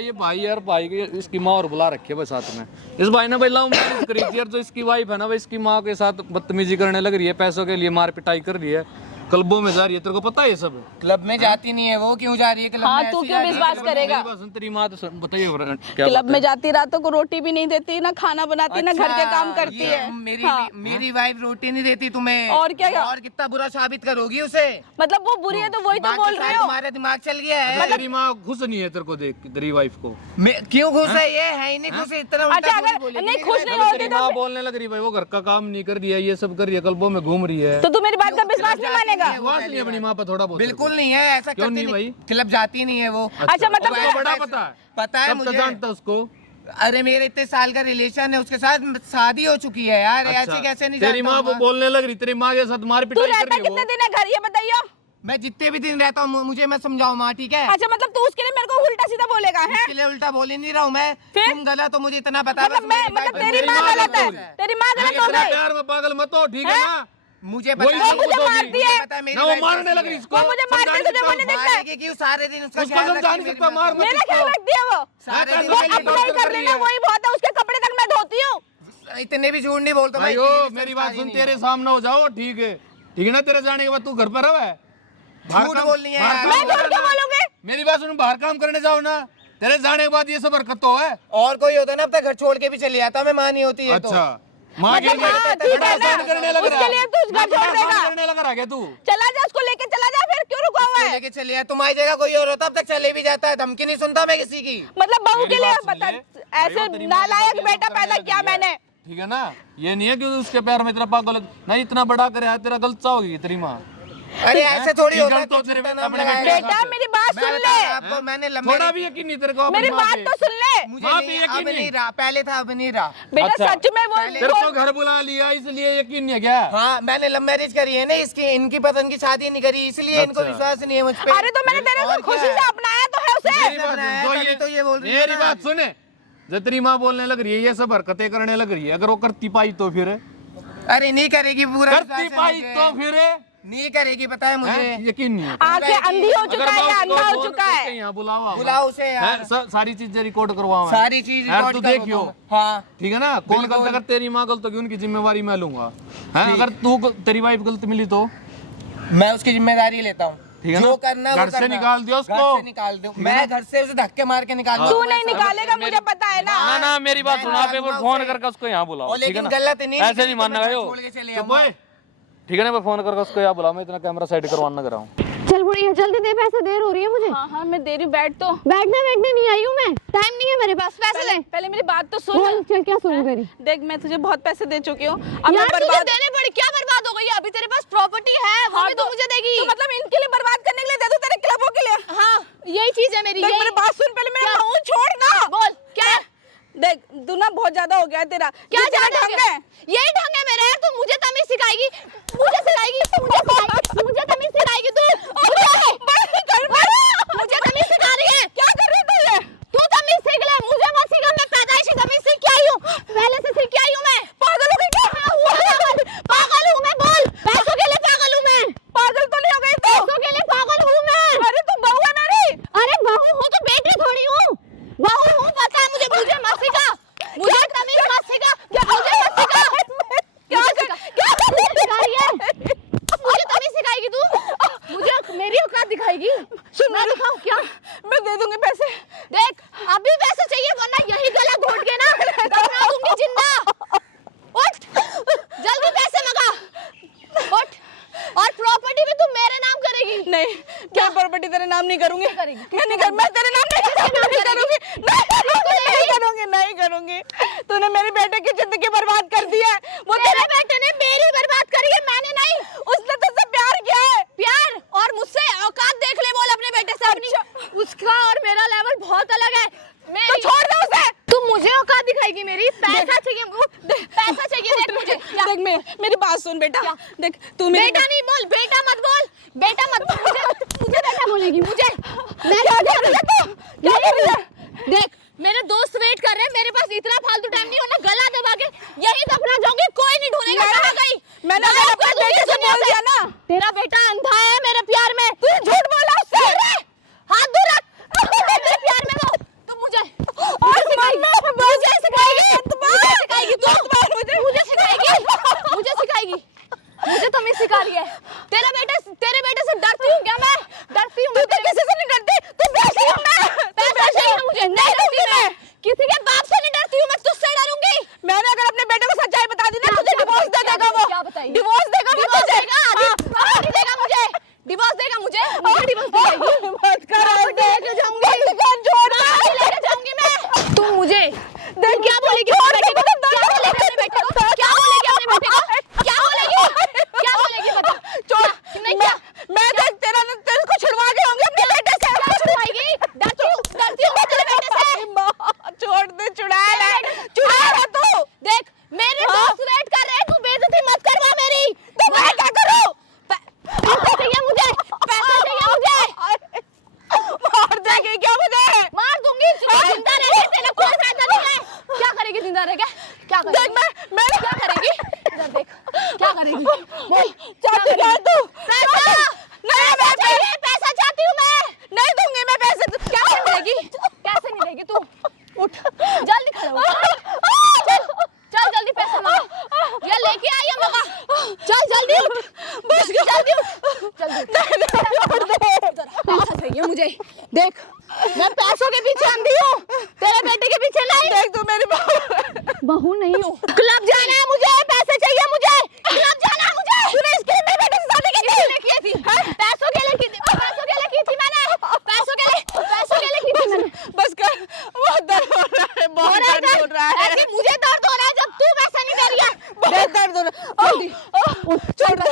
भाई ये भाई यार भाई के इसकी माँ और बुला रखी है भाई साथ में। इस भाई ने भाई लव मैरिज करी थी यार, जो इसकी वाइफ है ना भाई इसकी माँ के साथ बदतमीजी करने लग रही है, पैसों के लिए मार पिटाई कर रही है, क्लबों में जा रही है, तेरे को पता है ये सब? क्लब में जाती नहीं है वो, क्यों जा रही है क्लब हाँ में? तू क्यों विश्वास करेगा? तेरी माँ तो बताइए क्या क्लब में जाती, रातों को रोटी भी नहीं देती, ना खाना बनाती, ना घर के काम करती है। मेरी वाइफ रोटी नहीं देती तुम्हें, और क्या? और कितना बुरा साबित करोगी उसे? मतलब वो बुरी है तो वही तो बोल रहे हो। तुम्हारा दिमाग चल गया है। तेरी माँ खुश नहीं है तेरे को देख तेरी वाइफ को? क्यों खुश है? ये है ही नहीं खुश, इतना अच्छा अगर नहीं खुश नहीं होती तेरी तो माँ बोलने लग रही भाई वो घर का काम नहीं कर रही है, ये सब कर रही है, क्लबों में घूम रही है, तो तू मेरी बात का विश्वास नहीं मानेगा? विश्वास नहीं है अपनी माँ पर थोड़ा बहुत? बिल्कुल नहीं है, ऐसा क्यों करती नहीं भाई? क्लब जाती नहीं है वो। अच्छा मतलब उसको बड़ा पता है? पता है कब तक मुझे। जानता उसको? अरे मेरे इतने साल का रिलेशन है उसके साथ, शादी हो चुकी है यार। ऐसे कैसे नहीं तेरी जानता माँ हूँ मैं? बोलने लग रही, तेरी माँ के साथ मार तू पिटाई कर रहता रही है कितने वो। दिन है घर, ये बताइए। मैं जितने भी दिन रहता हूँ मुझे मैं समझाऊँ माँ, ठीक है? अच्छा मतलब तू उसके लिए मेरे को उल्टा सीधा बोलेगा है? इसके लिए उल्टा बोल ही नहीं रहा हूँ मैं। फिर? तुम गलत हो मुझे इतना पता है। मतलब मैं मतलब तेरी माँ गलत है, तेरी माँ गलत हो इतना गई। प्यार में पागल मत हो, ठीक है ना? मुझे वही पता है, सब कुछ मुझे होगी। मारती है। पता है मेरी ना वो वाइफ मारने कैसी लग रही है। इसको। वो मुझे मारते तुझे वो नहीं दिखता है? मारेगी क्यों? सारे दिन उसका उसको ख्याल समझा रखती नहीं है सकता, मार मत मेरा ख्याल इसको। रखती है वो। सारे दिन वो उसके लिए अपना ही टॉर्चर कर कर रही लेना, है। वही बहुत है, उसके कपड़े तक मैं धोती हूँ। इतने भी झूठ नहीं बोलता भाई भाई। ओ मेरी बात सुन, तेरे सामने हो जाओ ठीक है ना? तेरे जाने के बाद तू घर पर रहे, झूठ बोलनी है यार। मैं झूठ क्यों बोलूंगी? मेरी बात सुन, बाहर काम करने जाओ ना, तेरे जाने के बाद ये सब हरकत तो है। और कोई होता ना अब तक घर छोड़ के भी चले जाता, मैं माँ नहीं होती है तो। अच्छा माँ के मतलब लिए हाँ, ठीक है ना? आसान करने लग रहा उसके लिए तू घर छोड़ देगा? करने लग रहा है क्या तू? चला जा, उसको लेके चला जा, फिर क्यों रुका हुआ है? लेके चले जाए, तुम्हारी जगह कोई और होता अब तक चले भी जाता है। धमकी नहीं सुनता मैं किसी की। मतलब बहू मेरी के लिए बात सुन बता, ले। ऐसे भाई, तेरी माँ नालायक ने बेटा करने पैदा लग किया दिया है। मैंने। ठीक है ना? ये नहीं है कि उसके प्यार में तेरा पागल नहीं इतना बड़ा करे है, तेरा गलत सा होगी तेरी माँ। अरे ऐसे थोड़ी ठीक होता है, है, तो कुछ तेरे तो नाम अपने लगाया बेटे है। बेटा मेरी बात मैं सुन बता ले, रहा आपको, मैंने लंबे थोड़ा भी यकीन नहीं तेरे को अपनी मेरी माँ बात पे। तो सुन ले। मुझे माँ पे नहीं, यकीन अब नहीं। नहीं रहा, पहले था अब नहीं रहा। बेटा अच्छा। सच में वो तेरे को घर बुला लिया इसलिए यकीन नहीं है क्या? हाँ मैंने लव मैरिज करी है ना, इसकी इनकी पसंद की शादी नहीं करी, इसलिए इनको अच्छा। विश्वास नहीं है मुझ पे। अरे तो मैंने तेरे को और खुशी क्या से अपनाया तो है उसे। मेरी बात बनाया सुन, है, तभी तो ये बोल रही है मेरी ना। बात सुने, जब तेरी माँ बोलने लग रही है ये सब हरकतें करने लग रही है, अगर वो करती पाई तो फिर अरे नहीं करेगी, पूरा करती विश्वास है पाई मुझे। तो फिर नहीं करेगी, पता है मुझे। हैं? यकीन नहीं है। आंखें अंधी हो चुका है, मैं अंधा उसको हो फोन चुका करके है। यहाँ बुलावा बुलाओ उसे यार। सारी चीजें रिकॉर्ड करवाओ मैं। सारी चीज यार रिकॉर्ड तू करो देखियो। तुम। हाँ ठीक है ना? कौन गलत, अगर तेरी माँ गलत होगी उनकी जिम्मेवारी मैं लूंगा। हैं? अगर तू तेरी वाइफ गलत मिली तो मैं उसकी जिम्मेदारी लेता हूँ। ठीक है जो ना? करना घर वो से करना। निकाल दियो उसको। घर से निकाल दो, मैं घर से उसे धक्के मार के निकाल तू नहीं निकालेगा, मुझे पता है ना। ना ना मेरी बात सुन, आप एक बार फोन करके उसको यहाँ बुलाओ, ठीक है लेकिन ना? गलत नहीं, ऐसे नहीं मानना भाई। छोड़ के चले चुप जाऊंगा। ओए। ठीक है ना? मैं फोन करके उसको यहाँ बुलाऊं, मैं इतना कैमरा साइड करवाना कर रहा हूँ। चल बुढ़िया जल्दी दे पैसे, देर हो रही है मुझे। हाँ हाँ मैं दे रही हूँ, बैठ तो। बैठने नहीं आई हूँ मैं, टाइम नहीं है मेरे पास, पैसे ले। पहले मेरी बात तो सुन। बोल चल, क्या सुन मेरी? देख मैं तुझे बहुत पैसे दे चुकी हूँ, अब मैं यार तुझे बर्बाद। देने पड़े, क्या बर्बाद हो गई? अभी तेरे पास प्रॉपर्टी है, वो हाँ, भी तो मुझे देगी। तो मतलब इनके लिए बर्बाद करने के लिए दे दूं, तेरे क्लबों के लिए? हाँ यही चीज है मेरी। देख यही मेरी बात सुन, पहले मेरा क्या? मुंह छोड़ ना। बोल क्या? देख तू ना बहुत ज्यादा हो गया है तेरा। क्या ये तेरा ज्यादा ढंग है? यही ढंग है मेरा यार, तू मुझे तमीज सिखाएगी, मुझे सिखाएगी, मुझे तमीज सिखाएगी तू। मुझे तमीज सिखा रही है? क्या कर रही तू ये? तू तमीज सीख ले, मुझे मत सिखा, मैं पैदाइशी तमीज सीख के आई हूँ, पहले से सीख के आई हूँ मैं। पागल हो गई क्या? पागल हूँ मैं, बोल। पैसों के लिए पागल हूँ मैं, पागल तो नहीं हो गई तू? पैसों के लिए पागल हूँ मैं। अरे तू बहू है मेरी। अरे बहू हूँ तो बेटी थोड़ी हूँ, बहू हूँ, पता है मुझे, मुझे मत सिखा, मुझे तमीज मत सिखा, मुझे मत सिखा। क्या तमीज सिखा रही है? मुझे तमीज सिखाएगी तू? मुझे मेरी औकात दिखाएगी? सुन मैं दिखाऊं क्या? मैं दे दूंगी पैसे। देख अभी पैसे चाहिए, वरना यही गला घोट के ना दफना दूंगी जिंदा। उठ, जल्दी पैसे मंगा, उठ। और प्रॉपर्टी भी तू मेरे नाम करेगी? नहीं, क्या प्रॉपर्टी तेरे नाम नहीं करूंगी। करेगी? मैं नहीं कर, मैं तेरे नाम नहीं करूंगी, नहीं करूंगी। तूने मेरे बेटे की जिंदगी बर्बाद कर दी है। वो तेरे बेटे ने मेरी बर्बाद करी है, मैंने नहीं। उसने तुझसे प्यार किया है। प्यार? और मुझसे औकात देख ले, बोल अपने बेटे से अपनी। उसका और मेरा लेवल बहुत अलग है। तो छोड़ दे उसे। तू मुझे औकात दिखाएगी मेरी? पैसा चाहिए, पैसा चाहिए, देख मुझे। देख मेरी बात सुन बेटा। देख तू मेरी बेटा नहीं बोल, बेटा मत बोल, बेटा मत बोल, मुझे बेटा बोलेगी, मुझे। मैं क्या कर रही हूँ? क्या कर रही है? देख मेरे दोस्त वेट कर रहे हैं, मेरे पास इतना फालतू टाइम नहीं होना, गला दबा के यही दफना जाऊंगी, कोई नहीं ढूंढेगा कहाँ गई। मैंने अपने बेटे से बोल दिया ना। तेरा बेटा अंधा है मेरे प्यार में। तू झूठ बोला उससे। हाथ दूर रख, मेरे प्यार में वो। तू मुझे किसी के बाप से नहीं डरती हूँ, मैं तुझसे डरूंगी। मैंने अगर अपने बेटे को सच्चाई बता दी ना, तुझे डिवोर्स दे देगा वो। क्या बताइए? डिवोर्स देगा वो तुझे। देगा मुझे, डिवोर्स देगा मुझे, मुझे डिवोर्स देगा। मत कर ऐसे। लेके जाऊंगी, छोड़ दे। लेके जाऊंगी मैं। तू मुझे देख क्या बोलेगी अपने बेटे को? क्या बोलेगी अपने बेटे को? क्या बोलेगी अपने बेटे को? क्या बोलेगी? क्या बोलेगी बता? छोड़। नहीं क्या? मैं देख तेरे को छुड़वा के आऊंगी अपने बेटे से। क्या छुड़वाएगी? डरती हूँ मैं तेरे बेटे से। माँ, छोड़ दे, चुड़ा रहा तू। देख मेरे दोस्त वेट कर रहे हैं, तू बेइज्जती मत करवा मेरी। तो मैं क्या करूं? पैसे चाहिए मुझे, पैसे चाहिए मुझे। मार देगी क्या मुझे? मार दूंगी, जिंदा रह के तेरा कोई फायदा नहीं है। क्या करेगी जिंदा रह के? क्या करेगी? देख मैं क्या करेगी? इधर देख, क्या करेगी? बोल, चाहती क्या तू? पैसा नहीं, मैं चाहिए, पैसा चाहती हूँ मैं। नहीं दूंगी मैं पैसे। कैसे नहीं देगी? कैसे नहीं देगी तू? उठ, जल्दी खड़ा हो। चल जल्दी पैसा मांग। ये लेके आई है मौका। चल जल्दी उठ, बस जल्दी उठ, जल्दी। पैसा चाहिए मुझे। देख मैं पैसों के पीछे अंधी हूँ, तेरे बेटे के पीछे नहीं। देख तू मेरी बहू नहीं हूँ। क्लब जाना है मुझे, पैसे चाहिए मुझे। क्लब जाना है मुझे। तूने इसके लिए मेरे बेटे से शादी की थी? पैसों के लिए की थी, पैसों के लिए की थी मैंने, पैसों के लिए की थी मैंने। बस कर, बहुत दर्द हो रहा है, बहुत दर्द हो रहा है। ऐसे मुझे दर्द हो रहा है जब तू पैसे नहीं दे रही है। बहुत दर्द हो रहा है। छोड़ दे।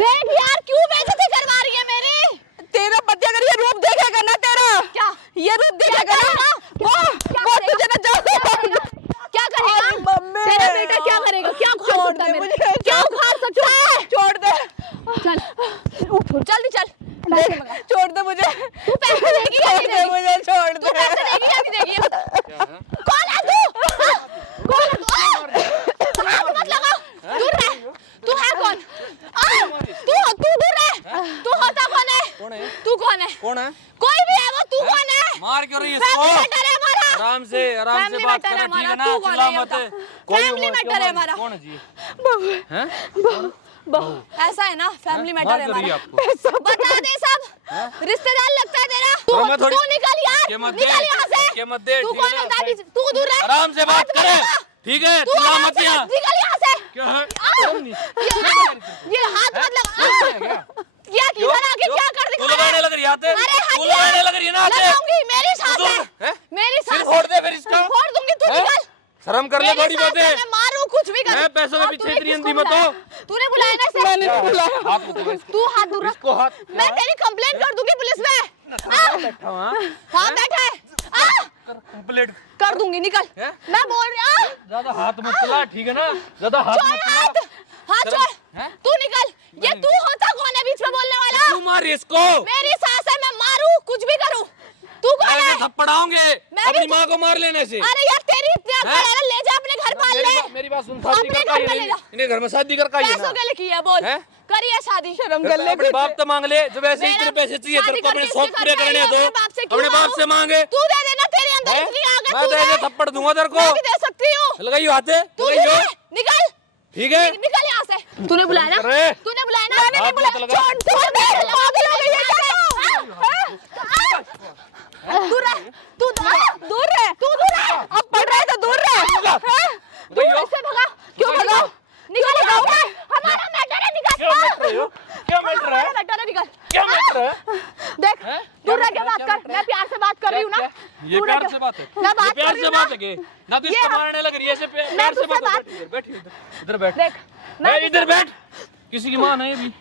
देख यार क्यों बेइज्जती करवा रही है मेरी? तेरा पति अगर ये रूप देखेगा ना तेरा, क्या? ये रूप देखेगा ना, वो तुझे ना क्या करेगा? मम्मी। तेरा बेटा क्या करेगा? क्या उखाड़ छोड़ सकता दे है मुझे, मेरे? क्या उखाड़ सकता है? छोड़ दे, चल उठ, जल्दी चल। छोड़ दे मुझे। तू पैसे देगी या नहीं देगी? मुझे छोड़ तू दे। पैसे देगी या नहीं देगी? ये बता। कौन है तू? कौन है तू? हाथ मत लगा, दूर रह। तू है कौन? तू दूर रह। तू होता कौन है? कौन है? तू कौन है? कौन है? कोई भी है वो, तू कौन है? मार क्यों रही है फैमिली इसको? मैटर है हमारा। आराम से फैमिली बात मैटर है करो, ठीक है हमारा। ना? तू कौन चिल्ला है ये मत। बता। फैमिली मैटर है हमारा। कौन है जी? बहू, हैं? बहू, ऐसा है ना, फैमिली मैटर मार है क्यों रही है हमारा। आपको? बता दे सब। रिश्तेदार लगता है तेरा। तो मैं थोड़ी- तू निकल यार, के मत दे, निकल यहाँ से। के मत दे, तू ठीक कौन है है? ना? दादी तू दूर रह। आराम से बात हाथ मत करे, लगा। ठीक है? तू चिल्ला आराम मत से यहाँ। निकल यहाँ से। क्या है? ये हाथ मत लगा। क्या किधर आके क्या कर तू दिखा? लगाने लग रही है हाथ? अरे तू लगाने लग रही है ना हाथ? लगाऊंगी, मेरी सांस तू- है। हैं? मेरी सिर सांस फोड़ दे फिर इसका। फोड़ दूंगी, तू हैं? निकल। शर्म कर ले मेरी थोड़ी सांस बहुत है, है। मैं मारूं कुछ भी कर। हैं? पैसों के पीछे इतनी अंधी मत हो। तूने बुलाया ना इसे? मैंने नहीं बुलाया। हाथ मत लगा इसको। तू हाथ दूर रख। इसको हाथ मैं तेरी कंप्लेंट कर दूंगी पुलिस में। बैठा हुआ, हाँ? हाँ बैठा है। कंप्लीट कर दूंगी, निकल। हैं? मैं बोल रही हूँ। ज्यादा हाथ मत चला, ठीक है ना? ज्यादा हाथ छोड़ मत हाथ, चला। हाथ चल। छोड़। हैं? तू निकल। ये तू होता कौन है बीच में बोलने वाला? क्यों मार रही है इसको? मेरी सांस है, मैं मारूं कुछ भी करूं। तू कौन ऐसे है? थप्पड़ आऊंगे मैं अपनी भी- माँ को मार लेने से। अरे यार तेरी इतनी अकल है ना, ले जा अपने घर पाल ले। मेरी बात सुन, शादी अपने कर घर में ले जा। इन्हें घर में शादी कर काई है पैसों ना? के लिए किया बोल। हैं? करिए शादी। शर्म कर ले अपने बाप तो मांग ले, जब ऐसे मेरा इतने पैसे चाहिए शादी तेरे को अपने करके शौक इसके पूरे घर करने में दो, अपने बाप से क्यों अपने बाप मांगू? से मांगे। तू दे देना, तेरे अंदर हैं? इतनी आग है, मैं तू तो ऐसे दे। थप्पड़ दूंगा तेरे को। मैं भी दे सकती हूँ। लगाइयो हाथे, तू दे, लगाइयो, निकल। ठीक है? निकल यहाँ से। तूने बुलाया ना? अरे। तूने बुलाया ना? मैंने नहीं बुलाया। छोड़, छोड़ दे। पागल हो गई है क्या तू? दूर रह, तू दूर रह, तू दूर रह। अब पढ़ रहा है तो दूर रह। तू इससे भगा। क्यों भगा? निकल यहाँ से। हमारा मैटर है, निकल। क्या मैटर है? क्या मैटर है? हमारा मैटर है, निकल। क्या मैटर है? देख, हैं? दूर रह क्या के बात मैटर है? कर। मैं प्यार से बात कर रही हूँ ना। ये दूर रह प्यार के- से बात है? मैं बात ये प्यार कर रही से हूँ बात ना। है कि ना तो ये- इसको मारने लग रही है, ऐसे प्यार मैं से तुझसे बात बात- है। बैठ इधर बैठ। देख, मैं इधर बैठ। किसी की माँ नहीं भी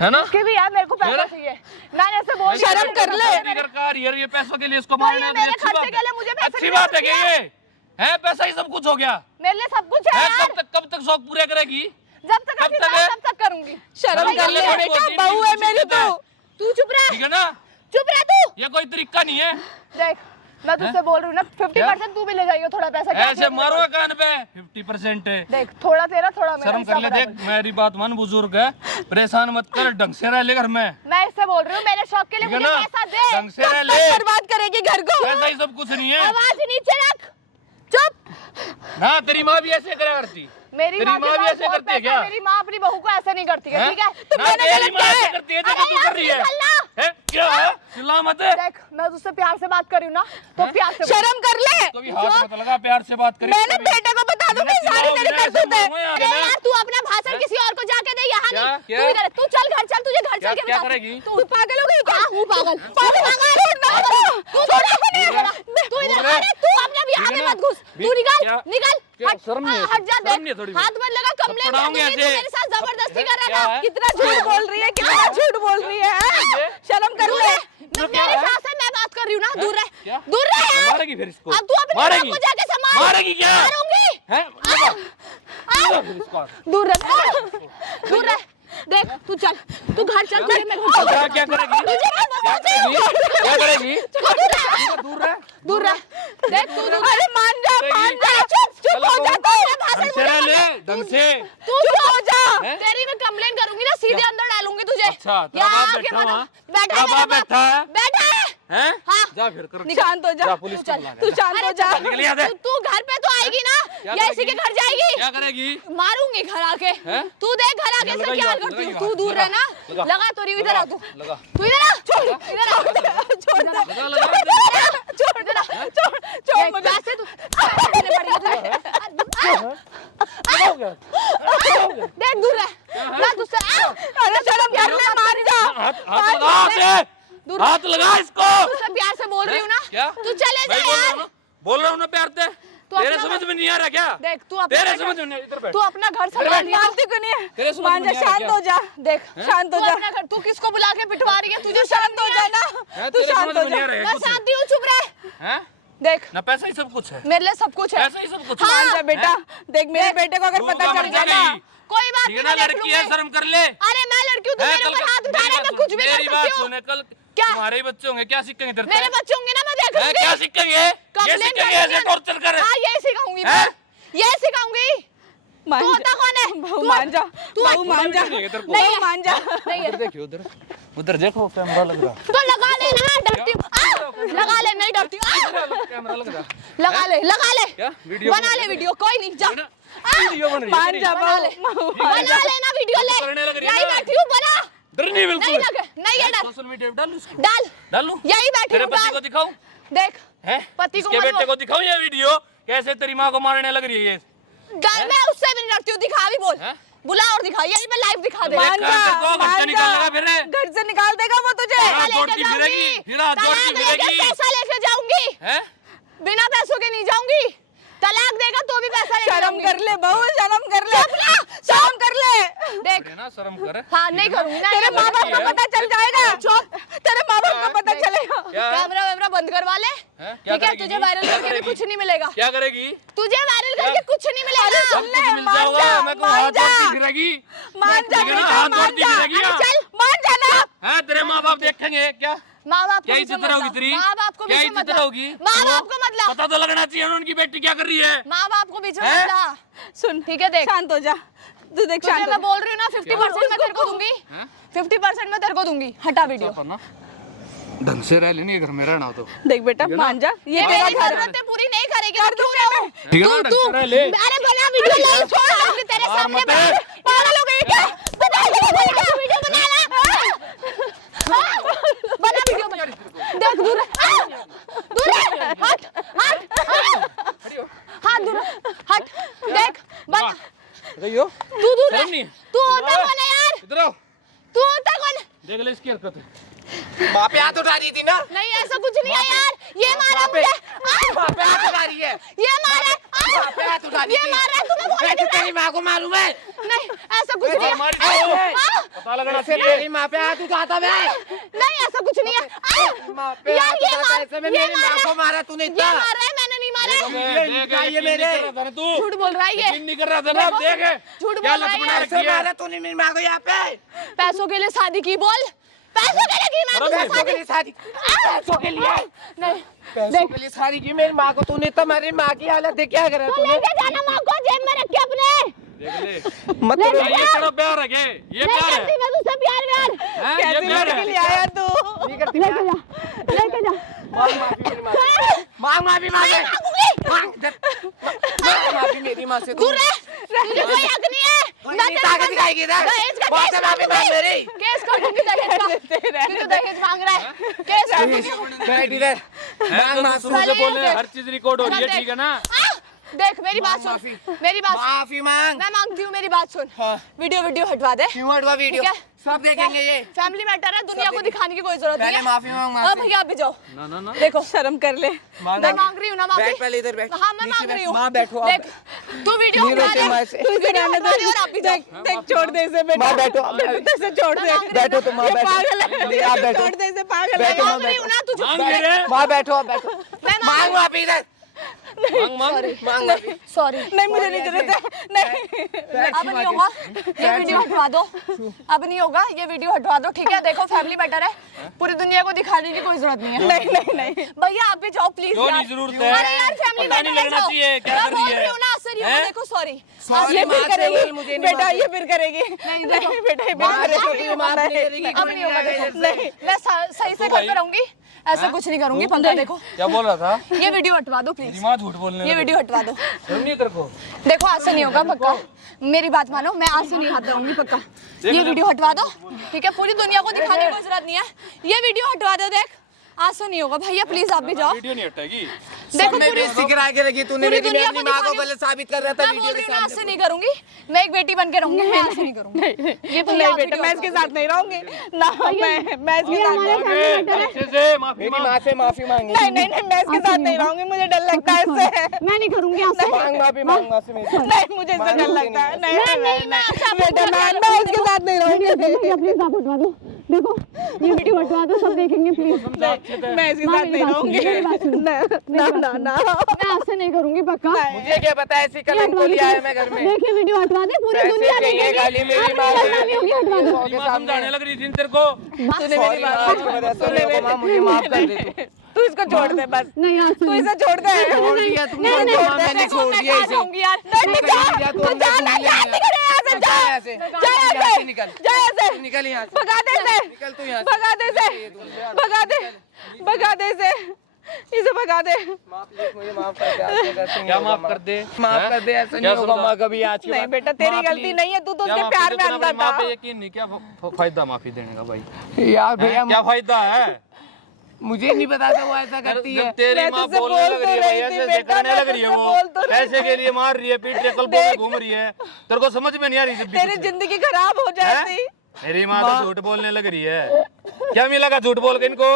है ना? कि भी यार मेरे को पैसा मेरा- चाहिए। मैंने ऐसे बोल दिया। शर्म कर ले। ये पैसों के लिए इसको तो मारने ये लग रही है, मेरे अच्छी खर्चे बात के लिए मुझे है। पैसे अच्छी नहीं बात है कि चाहिए। ये है पैसा ही सब कुछ हो गया मेरे लिए सब कुछ है है? यार। कब तक शौक पूरे करेगी? जब तक कब अच्छी तक बात है? तब तक करूंगी। शर्म कर ले थोड़ी बेटा, बहुत बहू है चीज़ मेरी देता है। तू चुप रह, ठीक है ना? चुप रह तू। ये कोई तरीका नहीं है। देख, मैं तुझसे बोल रही हूँ ना, 50% तू भी ले जाइए थोड़ा पैसा। क्या ऐसे चाहिए मारो मुझे? कान पे 50% है। देख, थोड़ा तेरा थोड़ा मेरा शर्म हिस्सा कर ले, देख बराबर। मेरी बात मान, बुजुर्ग है, परेशान मत कर, ढंग से रह ले घर में, मैं इससे बोल रही हूँ, मेरे शौक के लिए ठीक है मुझे ना? पैसा दे। ढंग से रह कब ले, तक बर्बाद करेगी घर को? पैसा ही सब कुछ नहीं है आवाज नीचे रख, चुप। ना। तेरी माँ भी ऐसे करा करती, मेरी तेरी माँ माँ के भी पास ऐसे बहुत करती है पैसा क्या? मेरी माँ अपनी बहू को ऐसे नहीं करती है, हैं? ठीक है? ना मैंने तेरी गलत माँ किया ऐसे है। करती है जो अरे तू कर यार, रही है। निकलना। हैं? क्या है? चिल्ला मत है। देख, मैं तुझसे प्यार से बात कर रही हूँ ना, तो प्यार से बोल। शर्म कर ले। इसको भी हाथ मत लगा, प्यार से बात करिए। मैंने बेटे को बता दूंगी सारी तेरी करतूत है। अरे यार तू अपना भाषण किसी और को जाके दे, यहाँ क्या? नहीं। क्या? तू इधर, तू चल घर चल, तुझे घर चल के क्या बताती। करेगी? तू पागल हो गई क्या? हूँ पागल। तू इधर, अरे तू अपने अब यहाँ पे मत घुस, तू निकल निकल, हट जा, देख हाथ मत लगा, कंप्लेंट कर दूंगी, तू मेरे साथ जबरदस्ती कर रहा था। कितना झूठ बोल रही है, कितना झूठ बोल रही है। शर्म कर ले। मेरे साथ से मैं बात कर रही हूँ ना, दूर रह, दूर रह यार। मारेगी फिर इसको। अब तू अपने मारेगी। को जाके संभाल। मारेगी क्या? मारूंगी। हैं? फिर इसको। दूर रह, दूर रह। देख तू चल, तू घर चल, तुझे मैं घर क्या क्या करेगी? तुझे मैं बताती हूँ। क्या करेगी? दूर रह, दूर रह। देख तू दूर। अरे मान जा, चुप हो जा, ढंग से रह ले, ढंग से। तू चुप हो जा। हैं? तेरी मैं कंप्लेंट करूंगी ना, सीधे अंदर डालूंगी तुझे। अच्छा, तेरा यहाँ बाप आके बैठा बता- वहाँ? बैठा तेरा है बाप मेरा बैठा है? बैठा है। हैं? हाँ। जा फिर कर। शांत हो जा, जा पुलिस को बुला ले। तू शांत हो जा। निकल यहाँ से। तू घर पे तो आएगी ना, क्या या इसी करेगी? के घर जाएगी? क्या करेगी? मारूंगी घर आके। हैं? तू देख घर आके लगा से क्या ये करती हूँ। लगा तू ये दूर लगा, रहना। लगा। लगा तो इधर आ तू। लगा। तू इधर आ, छोड़ इधर आ, छोड़ दे, लगा लगा। छोड़ दे, छोड़ मुझे। वैसे तू करने पड़ेगी तुझे। देख दूर रह ना, तुझसे अरे शर्म कर ले, मान जा। हाथ लगा से। दूर हाथ लगा इसको। तुझसे प्यार से बोल रही हूँ ना। क्या? तू चले जा मैं बोल रहा यार। हूँ ना, बोल रहा हूँ ना प्यार से। तू तेरे अपना- समझ में नहीं आ रहा क्या? देख तू अपना तेरे घर- समझ में नहीं, इधर बैठ। तू अपना घर संभाल लिया। मानती क्यों नहीं तेरे है? समझ मान में जा, नहीं आ रहा शांत हो जा। देख शांत हो तू जा, अपना घर, तू किसको बुला के पिटवा रही है? तुझे शांत हो जा ना। हैं? तू तेरे शांत समझ हो में नहीं जा। आ रहा है मैं कुछ? शांति हूँ, चुप रह। हैं? देख ना पैसा ही सब कुछ है। मेरे लिए सब कुछ है। पैसा ही सब कुछ मान है। जा बेटा, देख मेरे बेटे को अगर तू पता कहाँ चल मर गया ना। जाएगी? कोई बात ठीक नहीं, है ना, मैं देख लड़की है, लूंगी। शर्म कर ले। अरे मैं लड़की हूँ, तू हैं, मेरे कल ऊपर हाथ उठा मेरी रहा है, मैं बात कुछ भी कर मेरी बात सकती हूँ। सुने, कल क्या? तुम्हारे बच्चे होंगे, क्या सीखेंगे तेरे से? मेरे बच्चे होंगे ना, मैं देख हैं, लूंगी। क्या सीखेंगे? ये कंप्लेंट सीखेंगे कर ऐसे टॉर्चर कर। हाँ यही सिखाऊंगी हैं? मैं, यही सिखाऊंगी। मान तू जा। होता कौन है? बहू तू- मान जा, तू बहू मान जा, नहीं है तेरे को। बहू मान जा। नहीं है। उधर देखियो, उधर उधर देखो, कैमरा लग रहा तो लगा ले ना, डरती हूँ। लगा ले, नहीं डरती हूँ। कैमरा लग रहा लगा ले, लगा ले। क्या? वीडियो बना ले वीडियो, कोई नहीं, जा। वीडियो बन रही है। मान जा बना ले, बहू। बना लेना वीडियो ले। करने लग रही है यही ना। बैठी हूँ, बना। डर नहीं बिल्कुल। नहीं लगे, नहीं है डर। सोशल मीडिया पे डालूं इसको? डाल, डालूं? यही बैठी तेरे हूँ, पति डाल। को दिखाऊं? देख हैं? पति को इसके मत बेटे बोल। को दिखाऊं ये वीडियो? कैसे तेरी माँ को मारने लग रही है ये? डाल, मैं उससे भी नहीं डरती हूँ, दिखा भी बोल। हैं? बुला और दिखा, यही मैं लाइव दिखा दे। मान जा, घर से मान निकाल जा। लगा फिर। घर से निकाल देगा वो तुझे। हाँ, पैसा जोड़ती लेके फिरेगी, जाऊंगी। फिर हाथ जोड़ती तलाक लेके फिरेगी। पैसा लेके जाऊंगी। हैं? बिना पैसों के नहीं जाऊंगी। तलाक देगा तो भी पैसा लेके शर्म जाऊंगी। कर ले बहू, शर्म कर ले, शर्म कर ले। देख, अरे ना, शर्म कर। हाँ नहीं करूंगी ना। तेरे माँ बाप को पता चल जाएगा। चुप। तेरे माँ बाप को पता चलेगा। क्या? कैमरा वैमरा बंद करवा ले। हैं? क्या ठीक है, करेगी? तुझे वायरल क्या करके भी करेगी? कुछ नहीं मिलेगा। क्या करेगी? तुझे वायरल करके कुछ नहीं मिलेगा। अरे सब सुन ले, कुछ मिल मान जाएगा। जा, मैं को मान हाथ जा। जोड़ती फिरेगी। मान जा ठीक है ना, बेटा, हाथ मान जोड़ती जा। फिरेगी ना। चल, मान जा ना। हैं? तेरे माँ बाप देखेंगे क्या? माँ बाप को क्या भी इज्जत मत रहोगी लाओ। तेरी? माँ बाप को भी क्या मत इज्जत लाओ। रहोगी? माँ बाप को मत लाओ। पता तो लगना चाहिए ना उनकी बेटी क्या कर रही है। माँ बाप को बीच में हैं? मत ला। सुन, ठीक है, देख। शांत हो जा, तू देख तुझे शांत हो मैं जा। बोल रही हूँ ना, 50% मैं तेरे को दूंगी। हैं? 50% मैं तेरे को दूंगी। हटा वीडियो। ना ढंग से रह लेनी, घर में रहना हो तो। देख बेटा, मान जा, ये हाँ, तेरा मेरी घर है। जरूरतें पूरी नहीं करेगी कर तो क्यों दूंगा रहूं? मैं। ठीक है ना, ढंग से रह ले। अरे बना वीडियो ले, छोड़ दूंगी तेरे मार सामने। मत है। पागल हो गई क्या? बना वीडियो बना ले। बना वीडियो बना। देख दूर है। दूर है। हट हाथ दूर हट। देख बना। देखियो, तू दूर शर्म नहीं है। है? तू होता कौन है यार? इधर आओ, तू होता कौन है? देख ले इसकी हरकत। वहाँ पे हाथ उठा रही थी ना। नहीं ऐसा कुछ नहीं है यार। ये मारा वहाँ पे मुझे। वहाँ पे हाथ उठा रही है। ये मारा। वहाँ पे हाथ उठा रही ये थी। मार रहा है, तुम्हें बोला मैं क्यों? तेरी माँ को मालूम है। नहीं ऐसा कुछ नहीं मारी है। दो। हाँ, पता लगना ऐसे चाहिए। तेरी माँ पे हाथ उठाता मैं। नहीं ऐसा कुछ नहीं है। माँ पे यार हाथ ये उठाता मार, ऐसे में ये मेरी माँ मारा। को मारा तूने ये इतना। मार रहा है, मैंने नहीं मारा। देख, चाहिए यकीन मेरे। नहीं कर रहा था ना तू। झूठ बोल रहा है ये। यकीन नहीं कर रहा था ना, अब देख। झूठ क्या बोल रहा है लत बना ये। रखी ऐसे है। मारा तूने मेरी माँ को यहाँ पे। पैसों के लिए शादी की बोल। पैसों के लिए की मैं तुझसे पैसों के लिए शादी। पैसों के लिए। नहीं पैसों के लिए शादी की मेरी माँ को तूने। तुम्हारी माँ की हालत देख क्या करा तू तूने। लेके जाना माँ को जेब में रख के अपने। देख ले, मत ले रो। जा। ये तेरा प्यार है क्या? ये नहीं प्यार है? करती मैं तुझसे प्यार व्यार। हैं? ये कैसी प्यार लड़की है? ले आया तू? नहीं करती लेके जा, लेके जा। और माफी मेरी माँ से। मांग माफी मांग ले। मांग माफी मेरी माँ से। दूर रह, तुझे कोई हक नहीं है। मैं तेरे ताकत बंदे- दिखाएगी इधर। दहेज का वहाँ केस से माफी मांग मेरी। केस कर दूंगी दहेज का। तू दहेज मांग रहा है, केस कर दूंगी। बैठ इधर। मांग माफी। शुरू से बोल रहे हैं, हर चीज रिकॉर्ड हो रही है, ठीक है ना? देख मेरी बात सुन, मेरी बात सुन। माफी मांग। मैं मांगती हूँ, मेरी बात सुन। हाँ। वीडियो हटवा दे। क्यों हटवा वीडियो? ठीक है? सब देखेंगे ये। फैमिली मैटर है, दुनिया को दिखाने की कोई जरूरत नहीं पहले है। माफी मांग हाँ माफी। भैया आप भी जाओ। ना ना ना, देखो शर्म कर ले। मैं मांग रही हूँ ना माफी। बैठ पहले इधर बैठ। हाँ मैं नीचे मांग रही बैठ। हूँ। माँ बैठो आप। देख तू वीडियो नहीं हटवा रोते दे। माँ से। तू इसे रहने दे। हटवा दे और आप भी जाओ। देख छोड़ दे इसे बेटा। माँ बैठो। बेटा इसे छोड़ दे। बैठो तो माँ ये बैठो। पागल है। आप बैठो। छोड़ दे इसे, पागल है। बैठो, मांग रही हूँ ना तुझे। मांग ले रहे हैं। माँ बैठो आप बैठो। मैं मांग माफी इधर। मांग मांग मांग माफी। सॉरी। नहीं मुझे नहीं जरूरत है। नहीं अब नहीं होगा, ये वीडियो हटवा दो। अब नहीं होगा, ये वीडियो हटवा दो, ठीक है? देखो फैमिली मैटर है, पूरी दुनिया को दिखाने की कोई जरूरत नहीं है। नहीं नहीं नहीं। भैया आप भी जाओ प्लीज। क्यों नहीं जरूरत है? अरे यार फैमिली पता नहीं मैटर लगना चाहिए, क्या कर रही है? हैं? देखो सॉरी। ये माँ फिर से करेगी बोल, मुझे नहीं बेटा, मारते। ये फिर करेगी। नहीं बेटा, ये फिर माँ से करेगी। छोटी माँ नहीं करेगी। अब नहीं होगा, देखो नहीं। मैं सही से घर पे रहूंगी, ऐसा कुछ नहीं करूंगी। पंगा देखो, क्या बोल रहा था? ये वीडियो हटवा दो प्लीज, माँ झूठ बोलने ये लगी। वीडियो हटवा दो। शर्म नहीं तेरे को? देखो आज से नहीं होगा पक्का, मेरी बात मानो, मैं आज से नहीं हाथ रहूंगी पक्का। ये वीडियो हटवा दो, ठीक है? पूरी दुनिया को दिखाने की कोई जरूरत नहीं है, ये वीडियो हटवा दो। देख आज से नहीं होगा भैया, प्लीज आप भी जाओ। वीडियो नहीं हटेगी। देखो मैं पूरी भी स्टिकर आके रखी तूने पूरी मेरी दुनिया अपनी को माँ को दिखाने- गलत साबित कर रहा था मैं वीडियो बोल के रही हूँ ना, आज से सामने। नहीं करूंगी, मैं एक बेटी बन के रहूंगी, मैं आज से नहीं करूंगी। ये भैया नहीं आप बेटा, वीडियो मैं इसके हटवा साथ नहीं रहूंगी ना। मैं इसके साथ नहीं। अच्छे से माफी मेरी मांग। माँ से माफी मांगी। नहीं नहीं नहीं, मैं इसके साथ नहीं रहूंगी, मुझे डर लगता है इससे। मैं नहीं करूंगी आज से। मांग माफी मांग माँ से मेरी। नहीं मुझे इससे डर लगता है। नहीं नहीं, मैं आपसे आपको बेटा, मैं इसके साथ नहीं रहूंगी। प्लीज आप हटवा दो, देखो ये वीडियो हटवा दो, सब देखेंगे प्लीज। मैं इसके साथ नहीं रहूंगी। ना ना ना। मैं आपसे नहीं करूंगी पक्का। मुझे क्या पता ऐसी कलंक को लिया है मैं घर में। देखिए वीडियो हटवा दे, पूरी पैसे दुनिया चाहिए देखेगी। गाली मेरी माँ आपकी से। बदनामी होगी, हटवा दो। के माँ समझाने लग रही थी तेरे को। तूने मेरी बात आज के बाद ऐसा नहीं होगा माँ, मुझे माफ कर दे तू। तू इसको छोड़ दे बस। नहीं आज तू इसे छोड़ दे। छोड़ दिया तुमने नहीं, तो नहीं, माँ, मैंने छोड़ दिया इसे। जाऊंगी यार। नहीं जा, तू तू जा ना, जा निकल यहाँ से, जा। यहाँ से। जा यहाँ यहाँ से, से निकल। जा यहाँ से। तू निकल यहाँ से। भगा दे इसे। निकल तू यहाँ से। भगा दे इसे। भगा दे। भगा दे इसे। इसे भगा दे। माँ प्लीज मुझे माफ कर दे। आज के बाद ऐसे नहीं क्या होगा, माफ माँ। कर दे? माफ कर दे, ऐसा नहीं होगा माँ कभी आज के नहीं बाद। बेटा, तेरी गलती नहीं है, तू तो उसके प्यार में अंधा माँ पे था। यकीन नहीं, क्या फायदा माफी देने का भाई? यार भैया क्या फायदा है? मुझे नहीं पता था वो ऐसा करती है। जब तेरी मैं माँ तुझसे बोलने बोल लग तो रही है, रही ऐसे थी ऐसे बेटा, करने मैं लग रही है, तुझसे वो बोल तो रही पैसे के लिए मार रही है, पीट रही है, कल्पों में घूम रही है, तेरे को समझ में नहीं आ रही जब भी तेरी कुछ। जिंदगी खराब हो जाती। मेरी माँ तो झूठ बोलने लग रही है। क्या मिलेगा झूठ बोल के इनको?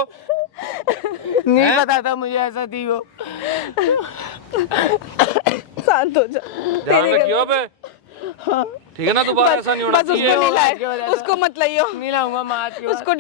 नहीं पता था मुझे ऐसा थी वो। शांत हो जा। ध्यान रखियो बे, ठीक है ना? दोबारा ऐसा नहीं होना बस उसको चाहिए। नहीं लाए, उसको मत लाइयो। नहीं लाऊंगा माँ आज के बाद। उसको